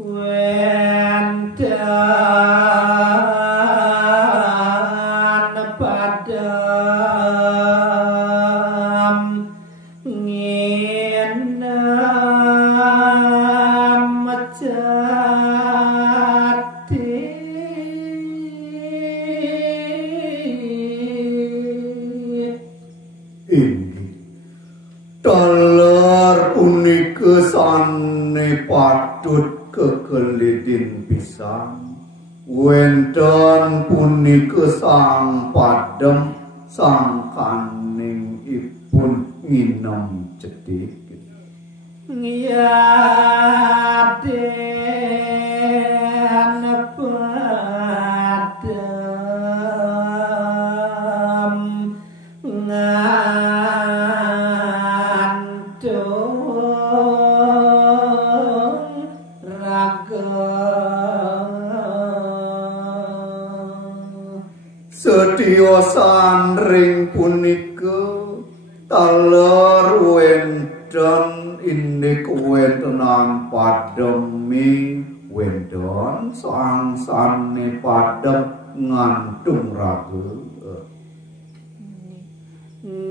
Wendan padam nginam jati Taler punika sane patut kekelidin pisan. Wonten punika sang padem sang kaning ipun nginem cedhik. Ngiyaden padam ngantung raga Setiosan ring punika taler wonten indik wontenan pademi wendon sangsane padem ngantung raga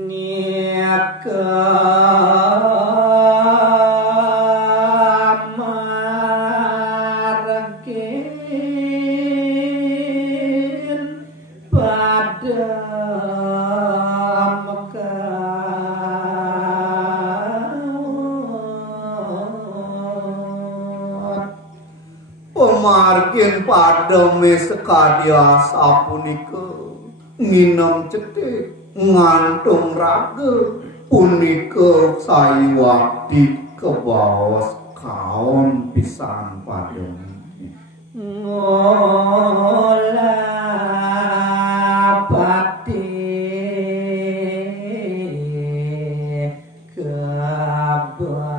niaka marengkin padam pemargin pademe sekadya sapunika nginem cedhik ngantung raga punika sayiwakti kebaos kaon pisan padem ngola pati kebawasan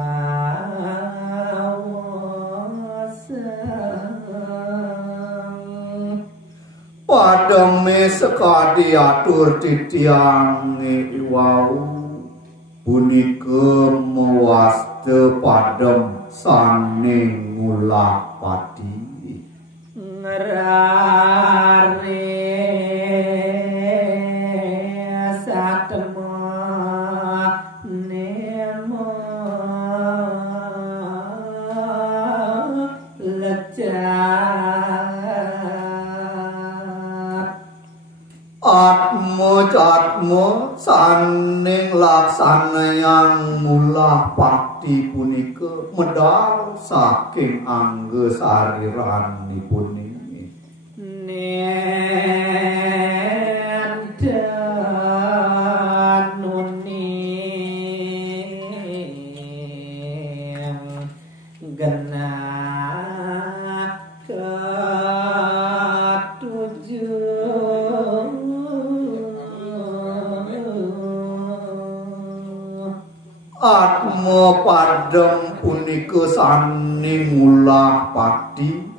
pademe sekadi atur titiange wau punika mewaste padem sane ngulah pati ngerare satema nemo lecet atmo saning laksana yang mulah pati punika medal saking angge sariranipun nenten nuning genah atmo padem punika sane ngulah pati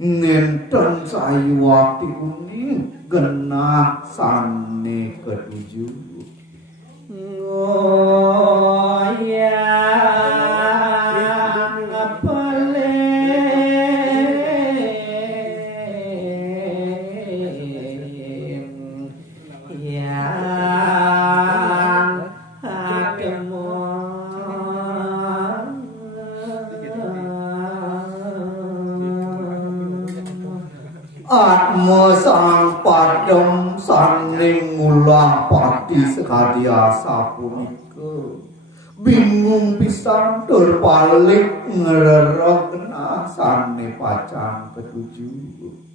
nenten sayiwakti kuning genah sane ketujuh ngoyang peling yang ademo atmo sang padem saning ngulah pati sekadya sapunika bingung pisan tur balik ngrereg genah sane pacan ketujuh